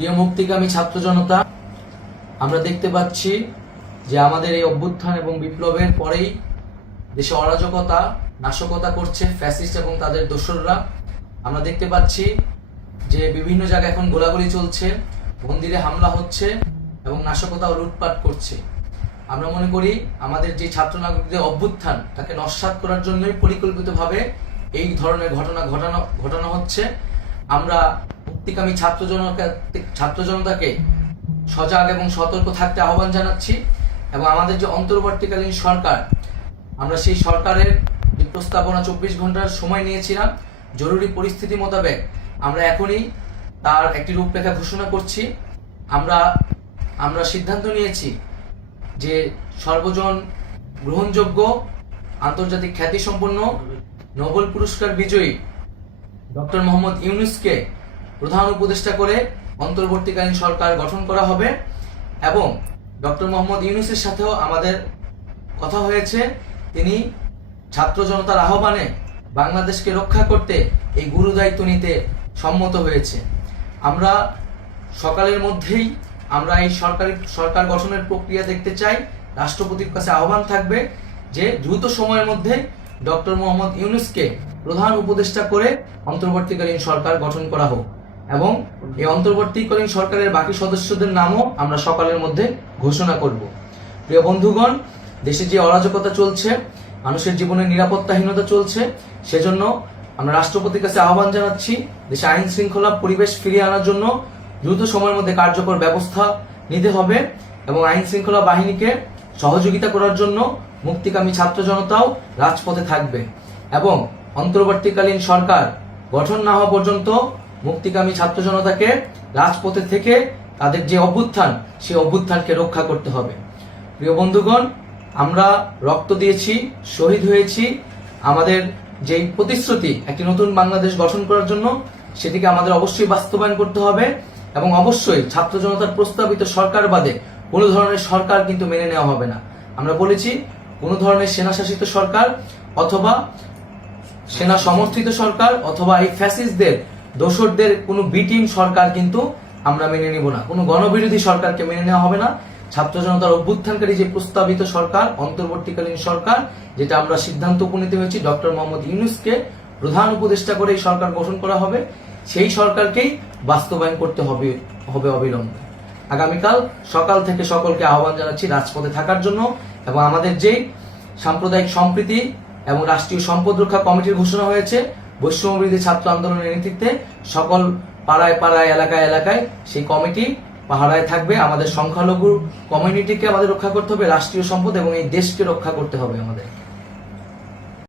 প্রিয় মুক্তিকামী ছাত্র জনতা, আমরা দেখতে পাচ্ছি যে আমাদের এই অভ্যুত্থান এবং বিপ্লবের পরেই দেশে অরাজকতা নাশকতা করছে ফ্যাসিস্ট এবং তাদের দোসররা। আমরা দেখতে পাচ্ছি যে বিভিন্ন জায়গায় এখন গোলাগুলি চলছে, মন্দিরে হামলা হচ্ছে এবং নাশকতা ও লুটপাট করছে। আমরা মনে করি আমাদের যে ছাত্র নাগরিকদের অভ্যুত্থান তাকে নস্যাৎ করার জন্যই পরিকল্পিতভাবে এই ধরনের ঘটনা ঘটানো হচ্ছে। আমরা মুক্তিকামী ছাত্র জনতাকে সজাগ এবং সতর্ক থাকতে আহ্বান জানাচ্ছি এবং আমাদের যে অন্তর্বর্তীকালীন সরকার, আমরা সেই সরকারের যে প্রস্তাবনা 24 ঘন্টার সময় নিয়েছিলাম, জরুরি পরিস্থিতি মোতাবেক আমরা এখনই তার একটি রূপরেখা ঘোষণা করছি। আমরা সিদ্ধান্ত নিয়েছি যে সর্বজন গ্রহণযোগ্য আন্তর্জাতিক খ্যাতিসম্পন্ন নোবেল পুরস্কার বিজয়ী ডক্টর মোহাম্মদ ইউনূসকে প্রধান উপদেষ্টা করে অন্তর্বর্তীকালীন সরকার গঠন করা হবে এবং ডক্টর মোহাম্মদ ইউনূসের সাথেও আমাদের কথা হয়েছে। তিনি ছাত্র জনতার আহ্বানে বাংলাদেশকে রক্ষা করতে এই গুরু দায়িত্ব নিতে সম্মত হয়েছে। আমরা সকালের মধ্যেই আমরা এই সরকার গঠনের প্রক্রিয়া দেখতে চাই। রাষ্ট্রপতির কাছে আহ্বান থাকবে যে দ্রুত সময়ের মধ্যে ডক্টর মোহাম্মদ ইউনূসকে প্রধান উপদেষ্টা করে অন্তর্বর্তীকালীন সরকার গঠন করা হোক এবং এই অন্তর্বর্তীকালীন সরকারের বাকি সদস্যদের নামও আমরা সকালের মধ্যে ঘোষণা করব। প্রিয় বন্ধুগণ, দেশে যে অরাজকতা চলছে, মানুষের জীবনের নিরাপত্তাহীনতা চলছে, সেজন্য আমরা রাষ্ট্রপতির কাছে আহ্বান জানাচ্ছি দেশে আইন শৃঙ্খলা পরিবেশ ফিরিয়ে আনার জন্য দ্রুত সময়ের মধ্যে কার্যকর ব্যবস্থা নিতে হবে এবং আইন শৃঙ্খলা বাহিনীকে সহযোগিতা করার জন্য মুক্তিকামী ছাত্র জনতাও রাজপথে থাকবে এবং অন্তর্বর্তীকালীন সরকার গঠন না হওয়া পর্যন্ত মুক্তিকামী ছাত্র জনতাকে রাজপথে থেকে তাদের যে অভ্যুত্থান, সেই অভ্যুত্থানকে রক্ষা করতে হবে। প্রিয় বন্ধুগণ, আমরা রক্ত দিয়েছি, শহীদ হয়েছি। আমাদের যেই প্রতিশ্রুতি একটি নতুন বাংলাদেশ গঠন করার জন্য, সেটিকে আমাদের অবশ্যই বাস্তবায়ন করতে হবে এবং অবশ্যই ছাত্র জনতার প্রস্তাবিত সরকার বাদে কোনো ধরনের সরকার কিন্তু মেনে নেওয়া হবে না। আমরা বলেছি কোনো ধরনের সেনা শাসিত সরকার অথবা সেনা সমর্থিত সরকার অথবা এই ফ্যাসিস্টদের দোসরদের কোনো বি টিম সরকার কিন্তু আমরা মেনে নিব না। কোনো গণবিরোধী সরকারকে মেনে নেওয়া হবে না। ছাত্র জনতার অভ্যুত্থানকারী যে প্রস্তাবিত সরকার, অন্তর্বর্তীকালীন সরকার, যেটা আমরা সিদ্ধান্ত উপনীত হয়েছি ডক্টর মোহাম্মদ ইউনূসকে প্রধান উপদেষ্টা করে এই সরকার গঠন করা হবে, সেই সরকারকেই বাস্তবায়ন করতে হবে অবিলম্বে। আগামীকাল সকাল থেকে সকলকে আহ্বান জানাচ্ছি রাজপথে থাকার জন্য এবং আমাদের যে সাম্প্রদায়িক সম্প্রীতি এবং রাষ্ট্রীয় সম্পদ রক্ষা কমিটির ঘোষণা হয়েছে বৈষম্যবিরোধী ছাত্র আন্দোলনের নেতৃত্বে, সকল পাড়ায় পাড়ায় এলাকায় এলাকায় সেই কমিটি পাহারায় থাকবে। আমাদের সংখ্যালঘু কমিউনিটিকে আমাদের রক্ষা করতে হবে, রাষ্ট্রীয় সম্পদ এবং এই দেশকে রক্ষা করতে হবে আমাদের।